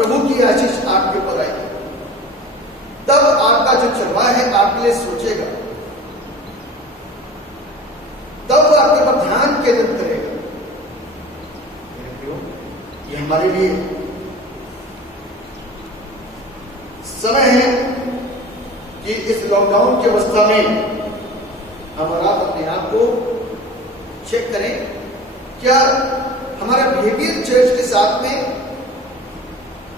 प्रभु की आशीष आपके ऊपर आएगी, तब आपका जो चरवाहा है आपके लिए सोचेगा, तब वो आपके ऊपर ध्यान केंद्रित करेगा। ये हमारे लिए समय है कि इस लॉकडाउन की अवस्था में हम और आप अपने आप को चेक करें, क्या हमारा बिहेवियर चर्च के साथ में,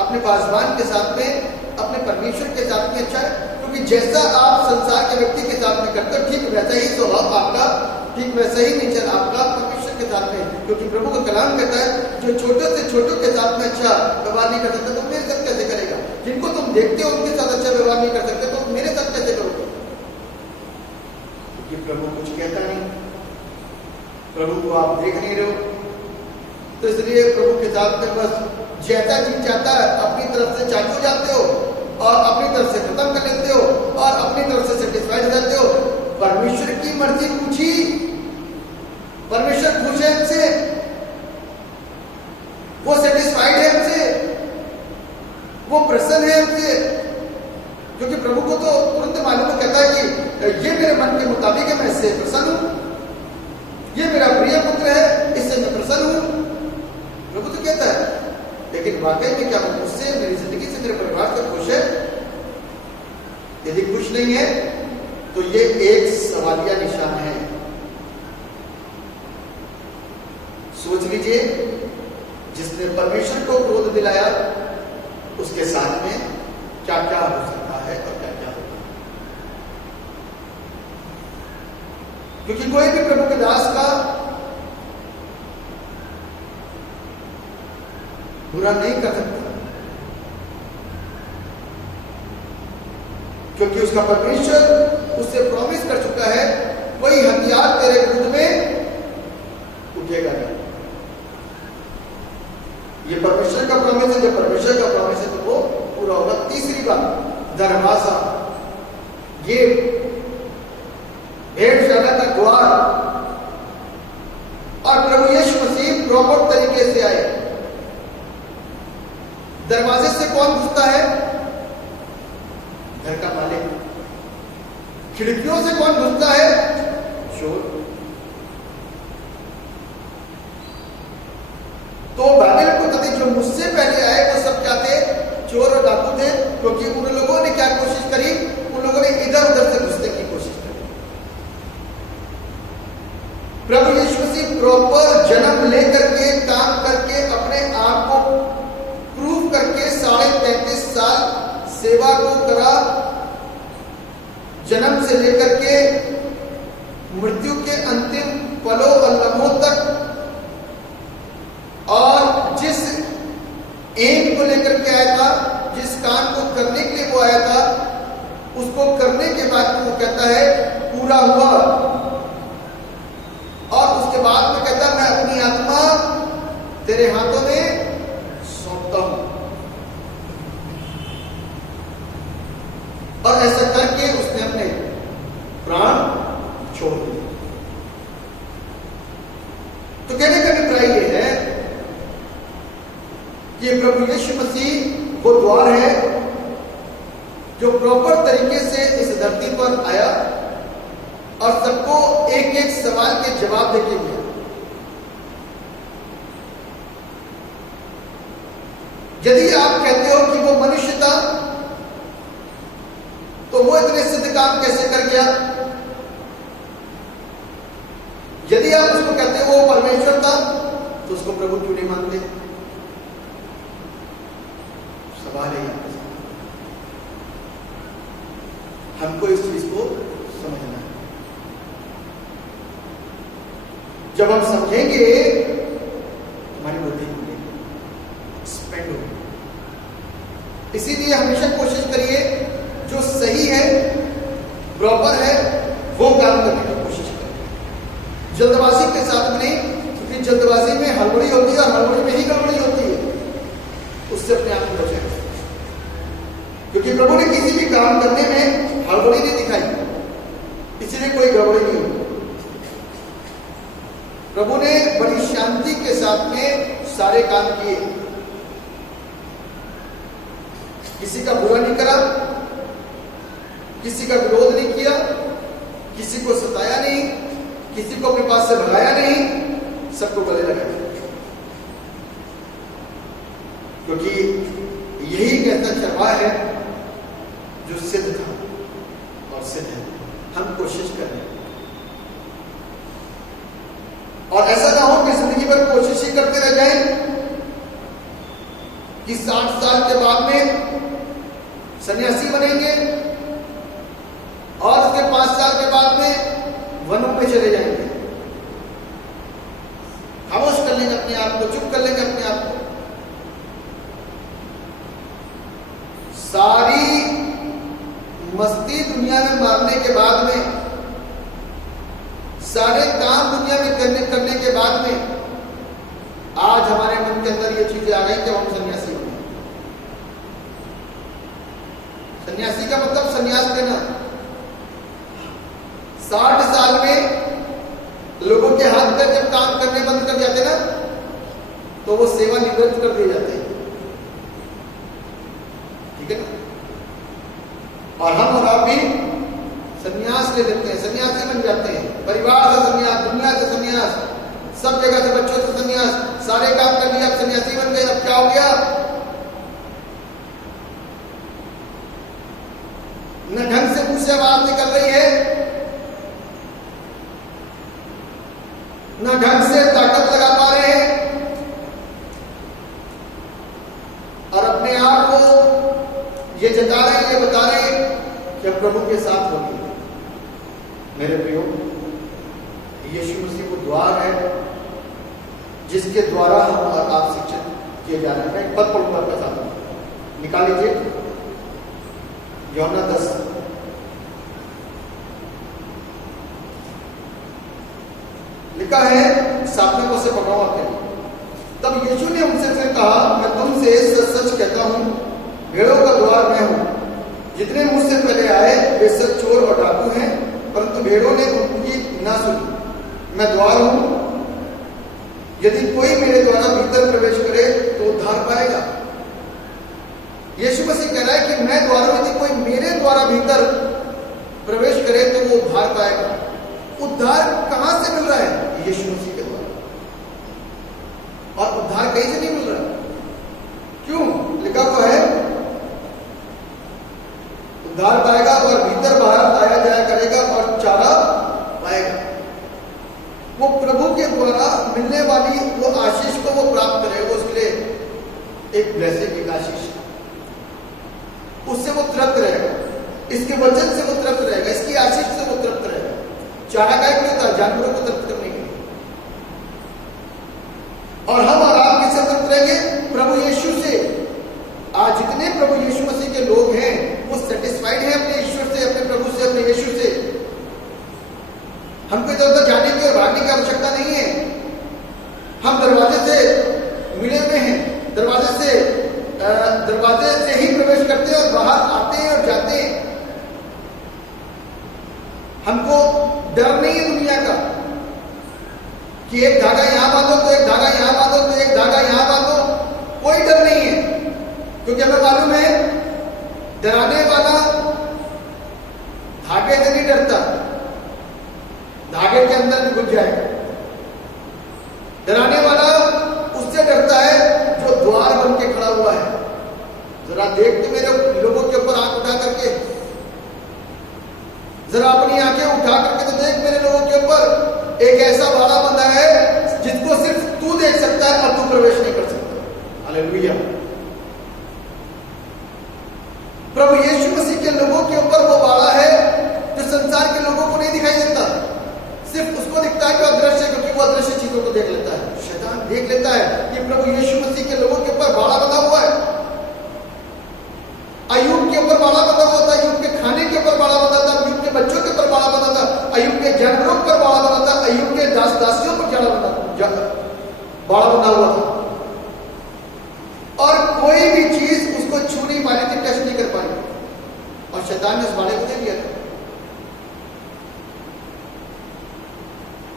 अपने पासवान के साथ में, अपने परमेश्वर के साथ में अच्छा है? क्योंकि जैसा आप संसार के व्यक्ति के साथ में करते हो, ठीक वैसा ही स्वभाव आपका, ठीक वैसा ही नेचर आपका परमेश्वर के साथ में। क्योंकि प्रभु का कलाम कहता है, जो छोटे से छोटों के साथ में अच्छा व्यवहार नहीं कर सकता, तो मेरे साथ कैसे करेगा? जिनको तुम देखते हो उनके साथ अच्छा व्यवहार नहीं कर सकते, तो मेरे साथ कैसे करोगे? क्योंकि प्रभु कुछ कहता नहीं, प्रभु को आप देख नहीं रहे हो, तो इसलिए प्रभु के साथ में बस जैसा जी चाहता है अपनी तरफ से चालू जाते हो और अपनी तरफ से खत्म कर लेते हो और अपनी तरफ से सेटिस्फाइड हो जाते हो। परमेश्वर की मर्जी पूछी, परमेश्वर खुश है हमसे, वो सेटिस्फाइड है हमसे, वो प्रसन्न है हमसे। क्योंकि प्रभु को तो तुरंत मालूम कहता है कि ये मेरे मन के मुताबिक है, मैं इससे प्रसन्न हूं, ये मेरा प्रिय पुत्र है, इससे मैं प्रसन्न हूं। प्रभु तो कहता है, लेकिन वाकई में क्या मैं उससे, मेरी जिंदगी से, मेरे परिवार से खुश है? यदि खुश नहीं है तो ये एक सवालिया निशान है। सोच लीजिए, जिसने परमेश्वर को क्रोध दिलाया उसके साथ में क्या क्या हो सकता है और क्या क्या होगा। क्योंकि कोई भी प्रभु के दास का बुरा नहीं कर सकता, क्योंकि उसका परमेश्वर उससे प्रॉमिस कर चुका है, कोई हथियार तेरे विरुद्ध में उठेगा नहीं। ये परमेश्वर का प्रॉमिस है, जब परमेश्वर का प्रॉमिस है तो वो पूरा होगा। तीसरी बात, दरवाजा, ये भेड़शाला का द्वार, और प्रभु यीशु मसीह प्रॉपर तरीके से आए। दरवाजे से कौन घुसता है? घर का मालिक। खिड़कियों से कौन घुसता है? चोर। तो बाइबल को कहते जो मुझसे पहले आए वो सब क्या थे? चोर और डाकू थे। क्योंकि उन लोगों ने क्या कोशिश करी? उन लोगों ने इधर उधर से घुसने की कोशिश करी। प्रभु यीशु मसीह प्रॉपर जन्म लेकर के, काम करके, अपने आप को प्रूव करके 33.5 साल सेवा को करा, जन्म से लेकर के मृत्यु के अंतिम पलों और लम्हों तक, और जिस एम को लेकर के आया था, जिस काम को करने के लिए वो आया था, उसको करने के बाद वो कहता है पूरा हुआ। और उसके बाद में कहता है मैं अपनी आत्मा तेरे हाथों में सौंपता हूं। और ऐसा करके उसने अपने प्राण छोड़ दिए। तो कहने का अभिप्राय यह है कि प्रभु यीशु मसीह वो द्वार है जो प्रॉपर तरीके से इस धरती पर आया और सबको एक एक सवाल के जवाब देके गया। यदि आप कहते हो कि वो मनुष्य था तो वो इतने सिद्ध काम कैसे कर गया? यदि आप उसको कहते हो वो परमेश्वर था तो उसको प्रभु क्यों नहीं मानते? सवाल है यहां। हमको इस चीज को समझना है। जब हम समझेंगे हमारी बुद्धि एक्सपेंड होगी। इसीलिए हमेशा कोशिश करिए जो सही है, प्रॉपर है, वो काम करने की कोशिश करिए। जल्दबाजी के साथ में नहीं, क्योंकि जल्दबाजी में हड़बड़ी होती है और हड़बड़ी में ही गड़बड़ी होती है। उससे अपने आप को बचाएं। क्योंकि प्रभु ने किसी भी काम करने में हड़बड़ी नहीं दिखाई, इसलिए कोई गड़बड़ी नहीं हुई। प्रभु ने बड़ी शांति के साथ में सारे काम किए। किसी का बुरा नहीं करा, किसी का विरोध नहीं किया, किसी को सताया नहीं, किसी को अपने पास से भगाया नहीं, सबको गले लगाया। क्योंकि यही कहता चरवाहा है जो सिद्ध था और सिद्ध है। हम कोशिश कर रहे हैं, और ऐसा ना हो कि जिंदगी भर कोशिश ही करते रह जाएं कि 60 साल के बाद में सन्यासी बनेंगे और उसके 5 साल के बाद में वनों में चले जाएंगे, खामोश कर लेंगे अपने आप को, चुप कर लेंगे अपने आप को। सारी मस्ती दुनिया में मारने के बाद में, सारे काम दुनिया में करने के बाद में आज हमारे मन के अंदर ये चीजें आ गई कि हम सन्यासी बने। सन्यासी का मतलब सन्यास लेना। 60 साल में लोगों के हाथ पर जब काम करने बंद कर जाते ना, तो वो सेवा निवृत्त कर दिए जाते हैं, ठीक है ना। और हम और आप भी सन्यास ले लेते हैं, सन्यासी बन जाते हैं। परिवार से सन्यास, दुनिया से सन्यास, सब जगह से, बच्चों से सन्यास, सारे काम कर लिया, अब सन्यासी बन गए। अब क्या हो गया? न ढंग से मुंह से आवाज निकल रही है, न ढंग से ताकत लगा पा रहे हैं, और अपने आप को ये जता रहे हैं, ये बता रहे हैं कि अब प्रभु के साथ होगी। मेरे प्रियो, यीशु मसीह वो द्वार है जिसके द्वारा हम और आप शिक्षित किए जा रहे हैं। मैं एक पद पढ़ूंगा आपके साथ, निकाल लीजिए, यूहन्ना 10। लिखा है, 7वें पद से पढ़ा आपके लिए। तब यीशु ने उनसे फिर कहा, मैं तुमसे सच सच कहता हूं, भेड़ों का द्वार मैं हूं। जितने मुझसे पहले आए वे सब चोर और डाकू हैं, परंतु भेड़ों ने उनकी ना सुनी। मैं द्वार हूं, यदि कोई मेरे द्वारा भीतर प्रवेश करे तो उद्धार पाएगा। यीशु मसीह कह रहा है कि मैं द्वार हूं, यदि कोई मेरे द्वारा भीतर प्रवेश करे तो वो उद्धार पाएगा। उद्धार कहां से मिल रहा है? यीशु मसीह के द्वारा। और उद्धार कहीं से नहीं मिल रहा। क्यों? लिखा हुआ है, उद्धार पाएगा और भीतर बाहर आया जाया करेगा और चारा पाएगा। वो प्रभु के द्वारा मिलने वाली वो आशीष को वो प्राप्त करेगा, उसके लिए एक ब्लेसिंग, एक आशीष, उससे वो तृप्त रहेगा, इसके वचन से वो तृप्त रहेगा, इसकी आशीष से वो तृप्त रहेगा। चारा गाय क्यों था? जानवरों को तृप्त करने के लिए। और हम और आप किससे तृप्त रहेंगे? प्रभु यीशु से। आज जितने प्रभु यीशु मसीह के लोग हैं वो सेटिस्फाइड हैं अपने ईश्वर से, अपने प्रभु से, अपने यीशु से। हमको इधर उधर जाने की और भागने की आवश्यकता नहीं है। हम दरवाजे से मिले हुए हैं, दरवाजे से ही प्रवेश करते हैं और बाहर आते हैं और जाते हैं। हमको डर नहीं है दुनिया का कि एक धागा यहां बांधो तो एक धागा यहां बांधो तो एक धागा यहां बांधो, कोई डर नहीं है। क्योंकि हमें मालूम है डराने वाला धागे से नहीं डरता, धागे के अंदर भी घुस जाएगा। डराने वाला उससे डरता है जो द्वार बन के खड़ा हुआ है। जरा देख तो मेरे लोगों के ऊपर आंख उठा करके, जरा अपनी आंखें उठा करके तो देख मेरे लोगों के ऊपर एक ऐसा बाड़ा बंधा है जिसको सिर्फ तू देख सकता है और तू प्रवेश नहीं कर सकता। हालेलुया। प्रभु यीशु मसीह के लोगों के ऊपर वो बाड़ा है जो संसार के लोगों को नहीं दिखाई देता, सिर्फ उसको दिखता है कि अदृश्य, क्योंकि वो अदृश्य चीजों को देख लेता है। शैतान देख लेता है कि प्रभु यीशु मसीह के लोगों के ऊपर बाड़ा बंधा हुआ है। अय्यूब के ऊपर बाड़ा बंधा हुआ था, अय्यूब के खाने के ऊपर बाड़ा बंधा था, अय्यूब के बच्चों के ऊपर बाड़ा बंधा था, अय्यूब के जानवरों पर बाड़ा बंधा था, अय्यूब के दास दासियों पर बाड़ा बंधा हुआ था। और कोई भी चीज उसको छू नहीं पा रही थी, टच नहीं कर पा रही, और शैतान ने उस बाड़े को दे दिया था।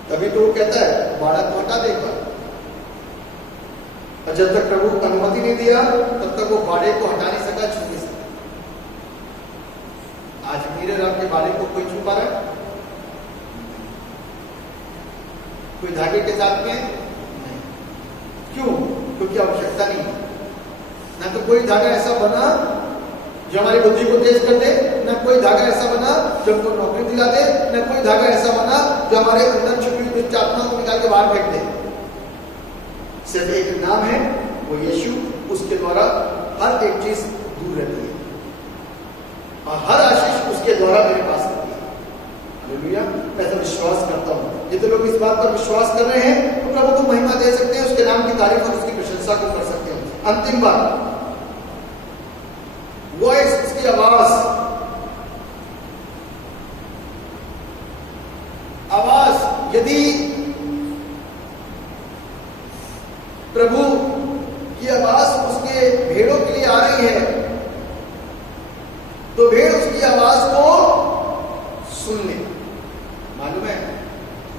तभी तो वो कहता है बाड़ा को हटा देगा, और जब तक प्रभु अनुमति नहीं दिया तब तक वो बाड़े को हटा नहीं सका, छू नहीं सका। आज मेरे और आपके बारे को कोई छुपा रहा है? कोई धागे के साथ में नहीं। क्यों? क्योंकि आवश्यकता नहीं है। ना तो कोई धागा ऐसा बना जो हमारी बुद्धि को तेज कर दे, ना कोई धागा ऐसा बना जो हमको नौकरी दिला दे, ना कोई धागा ऐसा बना जो हमारे अंदर छुपी हुई दुष्ट आत्मा को निकाल के बाहर फेंक दे। सिर्फ एक नाम है, वो यीशु, उसके द्वारा हर एक चीज दूर रहती है और हर आशीष उसके द्वारा मेरे पास आती है। हालेलुया। मैं तो विश्वास करता हूँ। ये तो लोग इस बात पर विश्वास कर रहे हैं तो प्रभु को महिमा दे सकते हैं, उसके नाम की तारीफ और उसकी प्रशंसा को कर सकते हैं। अंतिम बात, वॉइस, उसकी आवाज। आवाज, यदि प्रभु की आवाज उसके भेड़ों के लिए आ रही है तो भेड़ उसकी आवाज को सुन ले। मालूम है,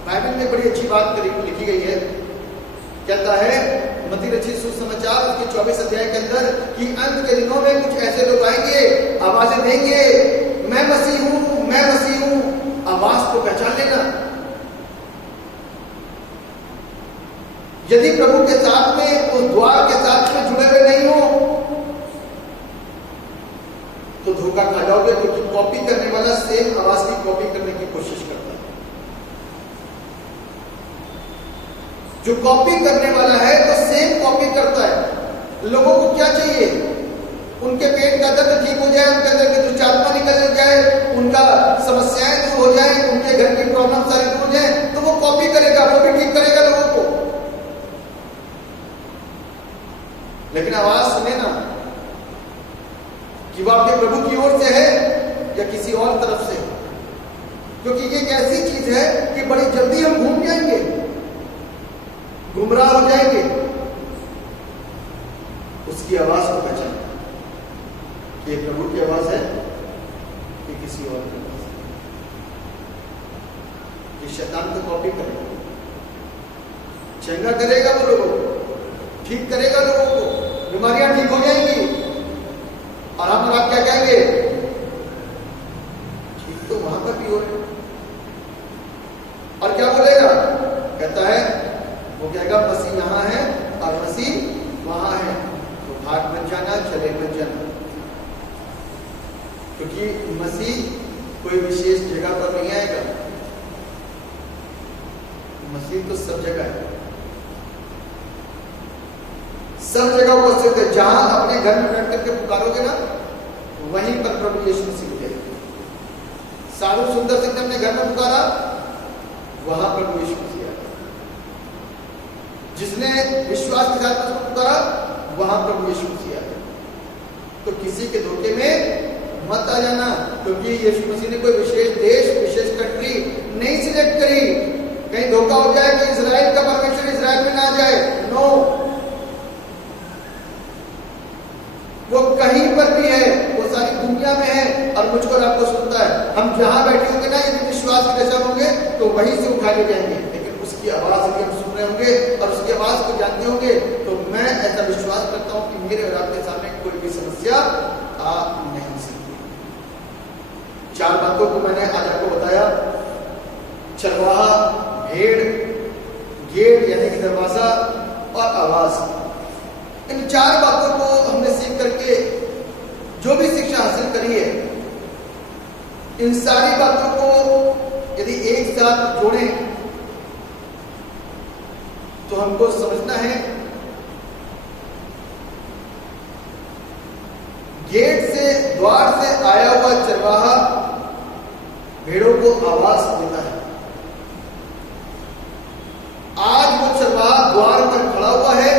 बाइबल में बड़ी अच्छी बात लिखी गई है। कहता है मत्ती रचित सुसमाचार उसके 24 अध्याय के अंदर कि अंत के दिनों में कुछ ऐसे लोग आएंगे, आवाजें देंगे, मैं मसीह हूं, मैं मसीह हूं। आवाज को पहचान लेना। यदि प्रभु के साथ में, उस द्वार के साथ में जुड़े हुए नहीं हो तो धोखा खा जाओगे, क्योंकि कॉपी करने वाला सेम आवाज की कॉपी करने की कोशिश करता है। जो कॉपी करने वाला है तो सेम कॉपी करता है। लोगों को क्या चाहिए? उनके पेट का दर्द ठीक हो जाए, उनके अंदर की दुष्ट आत्मा निकल जाए, उनका समस्याएं दूर हो जाए, उनके घर की प्रॉब्लम सारी दूर हो जाए, तो वो कॉपी करेगा, वो भी ठीक करेगा लोगों को। लेकिन आवाज सुने ना कि वो आपके प्रभु की ओर से है या किसी और तरफ से, क्योंकि ये एक ऐसी चीज है कि बड़ी जल्दी हम घूम जाएंगे, गुमराह हो जाएंगे। उसकी आवाज को पहचानना कि ये प्रभु की आवाज है कि किसी और की आवाज है। ये शैतान को कॉपी करेगा, चंगा करेगा वो लोगों को, ठीक करेगा लोगों को, बीमारियां ठीक हो जाएंगी और हम आप क्या कहेंगे? ठीक तो वहां पर भी हो रहे। और क्या बोलेगा? कहता है, वो कहेगा मसीह यहां है और मसीह वहां है, तो भाग मत जाना, चले मत जाना। क्योंकि मसीह कोई विशेष जगह पर नहीं आएगा, मसीह तो सब जगह है, सब जगह उपस्थित है। जहां अपने घर में बैठ करके पुकारोगे ना, वहीं पर प्रभु यीशु मसीह मिलेगा। साधु सुंदर सिंह ने अपने घर में पुकारा, वहां प्रभु यीशु मसीह आया। जिसने विश्वास के साथ उसको पुकारा, वहां प्रभु यीशु मसीह आया। तो किसी के धोखे में मत आ जाना, क्योंकि यीशु मसीह ने कोई विशेष देश, विशेष कंट्री नहीं सिलेक्ट करी। कहीं धोखा हो जाए कि इजराइल का परमेश्वर इजराइल में ना जाए। नो, वो कहीं पर भी है, वो सारी दुनिया में है और मुझको और आपको सुनता है। हम जहां बैठे होंगे ना, यदि विश्वास के दशा होंगे तो वहीं से उठा ले जाएंगे। लेकिन उसकी आवाज यदि हम सुन रहे होंगे और उसकी आवाज को जानते होंगे, तो मैं ऐसा विश्वास करता हूं कि मेरे और आपके सामने कोई भी समस्या आ नहीं सकती। 4 बातों को मैंने आज आपको बताया। चरवाहा, भेड़, गेट यानी कि दरवाजा और आवाज। इन 4 बातों को हमने सीख करके जो भी शिक्षा हासिल करी है, इन सारी बातों को यदि एक साथ जोड़ें तो हमको समझना है गेट से, द्वार से आया हुआ चरवाहा भेड़ों को आवाज देता है। आज वो चरवाहा द्वार पर खड़ा हुआ है।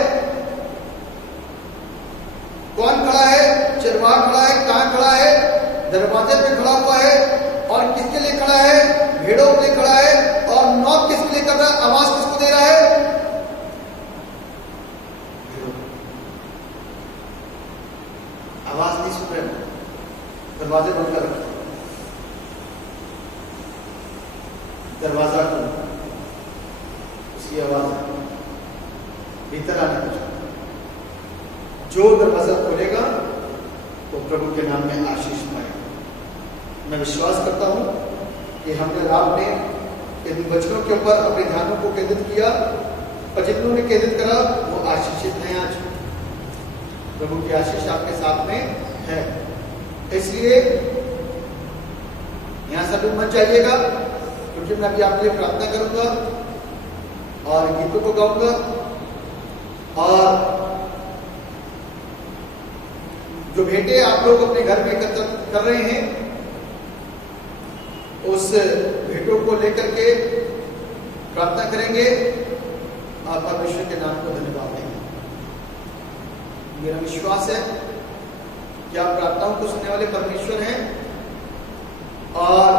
कौन खड़ा है? चरवाहा खड़ा है। कहां खड़ा है? दरवाजे पे खड़ा हुआ है। और किसके लिए खड़ा है? भेड़ों के लिए खड़ा है। और नॉक किसके लिए कर रहा है? आवाज किसको दे रहा है? आवाज नहीं सुन रहे, दरवाजे बंद कर रखे, दरवाजा खोलो, उसकी आवाज भीतर आने को। जो दरवाजा खोलेगा वो प्रभु के नाम में आशीष पाएगा। मैं कि हमने रात में इन वचनों के ऊपर अपने ध्यानों को केंद्रित किया और जिन्होंने केंद्रित करा वो आशीषित हैं। आज प्रभु की आशीष आपके साथ में है, इसलिए यहां सभी मत जाइएगा, क्योंकि मैं अभी आपके लिए प्रार्थना करूंगा और गीतों को गाऊंगा और जो भेंटे आप लोग अपने घर में एकत्र कर रहे हैं उस भेंटों को लेकर के प्रार्थना करेंगे और परमेश्वर के नाम को धन्यवाद देंगे। मेरा विश्वास है कि आप प्रार्थनाओं को सुनने वाले परमेश्वर हैं और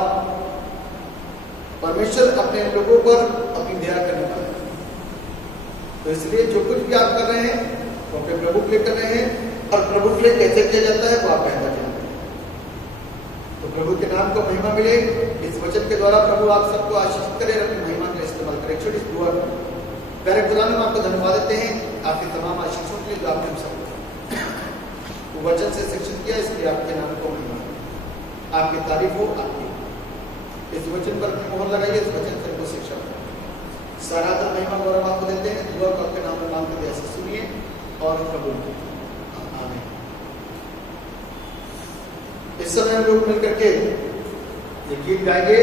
परमेश्वर अपने लोगों पर अपनी दया करने वाला है। तो इसलिए जो कुछ भी आप कर रहे हैं वो अपने प्रभु के लिए कर रहे हैं और प्रभु के लिए कैसे किया जाता है वो आप बेहतर जानते हैं। तो प्रभु के नाम को महिमा मिले। इस वचन के द्वारा प्रभु आप सबको आशीष करे, अपनी महिमा के इस्तेमाल करे। छोटी सी दुआ प्यारे खुदा में आपको धन्यवाद देते हैं आपकी तमाम आशीषों के लिए जो आपने हम सबको वचन से शिक्षित किया, इसलिए आपके नाम को महिमा, आपकी तारीफ हो। आपकी इस वचन पर अपनी मोहर लगाइए, इस वचन से हमको शिक्षा सारा महिमा गौरव आपको देते हैं। दुआ को आपके नाम में मांगते हैं, ऐसे सुनिए और कबूल कीजिए। इस समय हम लोग मिलकर के ये गीत गाएंगे।